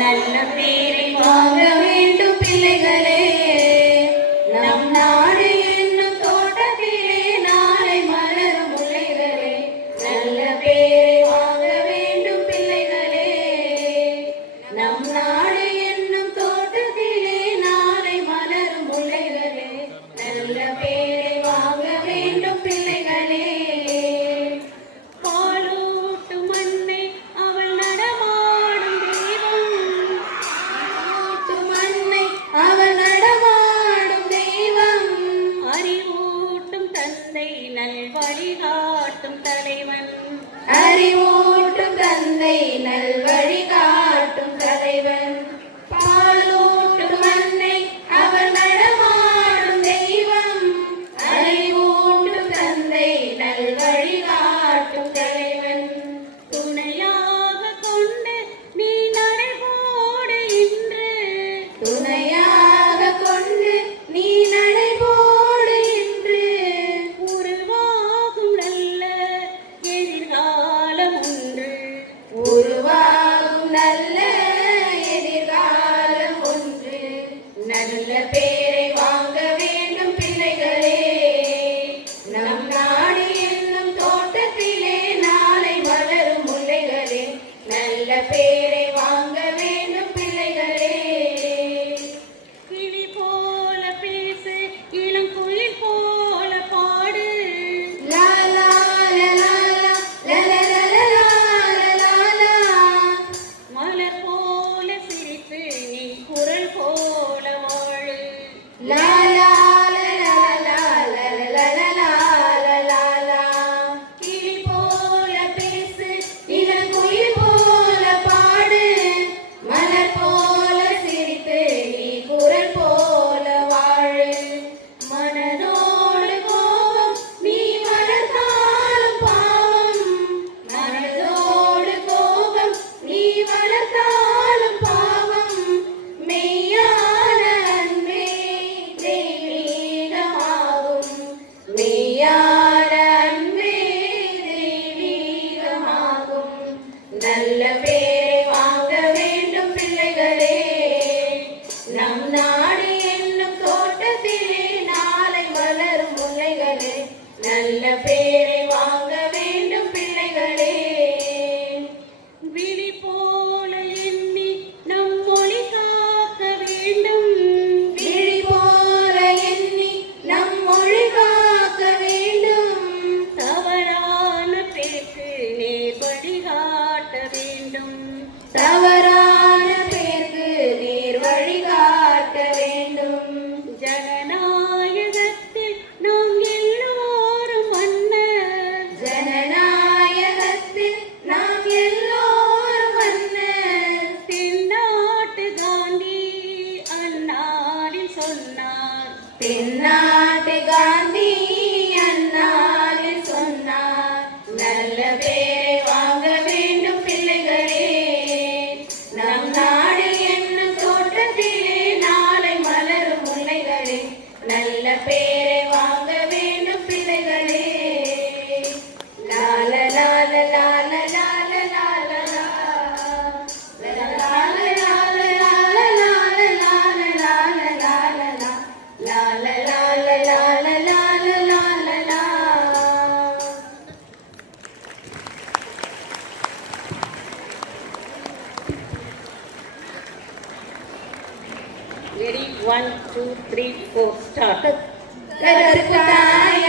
நல்ல பேரை வாங்க வேண்டும் பிள்ளைகளே. நம் நாடு என்னும் தோட்டத்திலே நாளை மலரும் முல்லைகளே. நல்ல பேரை வாங்க வேண்டும் பிள்ளைகளே. நம் நாடு என்னும் தோட்டத்திலே நாளை மலரும் முல்லைகளே. நல்ல பேரை வாங்க வேண்டும் பிள்ளைகளே. வழிகாட்டும் தலைவன் அறிவூட்டும் தந்தை நல்வழி காட்டும் தலைவன். பாலூட்டும் அன்னை அவள் நடமாடும் தெய்வம். அறிவூட்டும் தந்தை நல்வழி காட்டும் தலைவன். துணையாக கொண்டு நீ நடைபோடு இன்று. துணையாக கொண்டு நீ நடைபோடு இன்று. உருவாகும் நல்ல எதிர்காலம் ஒன்று. நல்ல பேரை வாங்க வேண்டும் பிள்ளைகளே. நம் நாடு என்னும் தோட்டத்திலே நாளை மலரும் முல்லைகளே. நல்ல பேரை வாங்க வேண்டும் பிள்ளைகளே. கிளி போல பேசு, இளம் குயில் போல பாடு. லாலா நல்ல பேரை வாங்க வேண்டும் பிள்ளைகளே. நம் நாடு என்னும் தோட்டத்திலே நாளை மலரும் முல்லைகளே. நல்ல பேரை வாங்க வேண்டும் பிள்ளைகளே. விழி போல எண்ணி நம் மொழி காக்க வேண்டும். விழி போல எண்ணி நம் மொழி காக்க வேண்டும். தவறான பேருக்கு நேர் வழிகாட்ட வேண்டும். தவறான பேருக்கு நேர் வழிகாட்ட வேண்டும். ஜனநாயகத்தில் நாம் எல்லோரும் மன்னர். ஜனநாயகத்தில் நாம் எல்லோரும் மன்னர். தென்னாட்டு காந்தி அந்நாளில் சொன்னார். தென்னாட்டு காந்தி அந்நாளில் சொன்னார். நல்ல பேரை வாங்க வேண்டும் பிள்ளைகளே. நம் நாடு என்னும் தோட்டத்திலே நாளை மலரும் முல்லைகளே. நல்ல பேரை வாங்க வேண்டும் பிள்ளைகளே. லால லால லால லால லால Ready? 1, 2, 3, 4, start.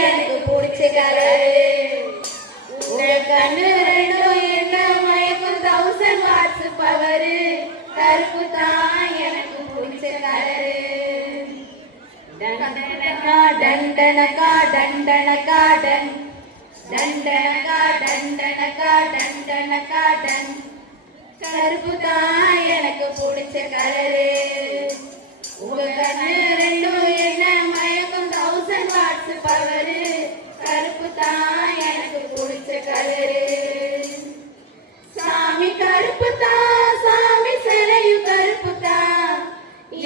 எனக்கு பிடிச்ச கலரு. உங்க கண்ணு ரெண்டும் என்ன மயக்கும் 1000 வாட்ஸ் பவரு. கருப்பு தான் எனக்கு பிடிச்ச கலரு. டண்டனகா டண்டனகா டண்டனகா டன். டண்டனகா டண்டனகா டண்டனகா டன். கருப்பு தான் எனக்கு பிடிச்ச கலரு. உங்க கண்ணு ரெண்டும் என்ன மயக்கம் 1000 வாட்ஸ் பவரு. கருப்பு தான் எனக்கு பிடிச்ச கலரு. சாமி கருப்பு தான், சாமி சிலையும் கருப்பு தான்.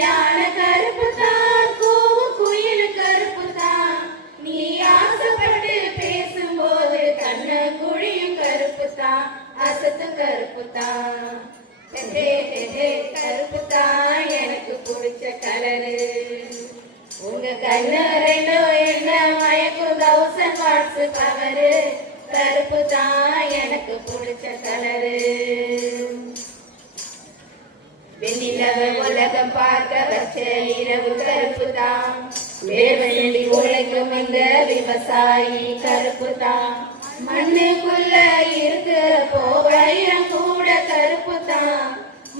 யானை கருப்பு தான், கூவும் குயில் கருப்பு தான். நீ ஆசைப்பட்டு பேசும்போது கண்ணு குழியும் கருப்பு தான். அசத்து கருப்பு தான். நிலவ உலகம் பார்க்க வச்ச இரவு கருப்பு தான். வேர்வெள்ளி உழைக்கும் இந்த விவசாயி கருப்பு தான். மண்ணுக்குள்ள இருக்கிற போவையம் கூட கருப்பு தான்.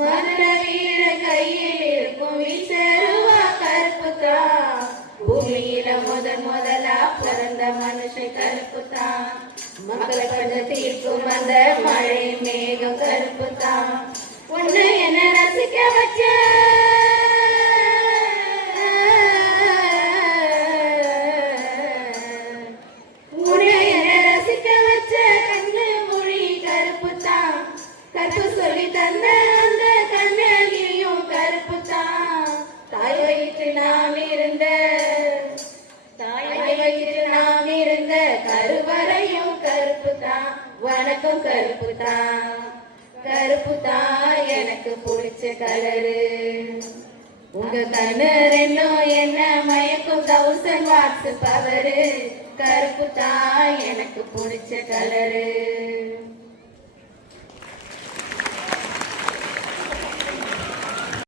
மதுர வீர கையில் இருக்கும் வீசருவா கருப்பு தான். பூமியில முதலா பிறந்த மனுஷன் கருப்பு தான். மக்களை கொஞ்சம் தீர்க்கும் அந்த மழை மேகம் கருப்பு தான். ஒண்ணு என்ன ரசிக்க வச்ச உன்னை என்ன ரசிக்க வச்ச கண்ணு மொழி கருப்பு தான். கருப்பு சொல்லி தந்த அந்த கண்ணகியும் கருப்பு தான். தாய் வயிற்றில் நாம் இருந்த கருவறையும் கருப்பு தான். வணக்கம் கருப்பு தான். கருப்பு தான் எனக்கு பிடிச்ச கலரு. உங்க கண்ணு ரெண்டும் என்ன மயக்கும் 1000 வாட்ஸ் பவரு. கருப்பு தான் எனக்கு பிடிச்ச கலரு.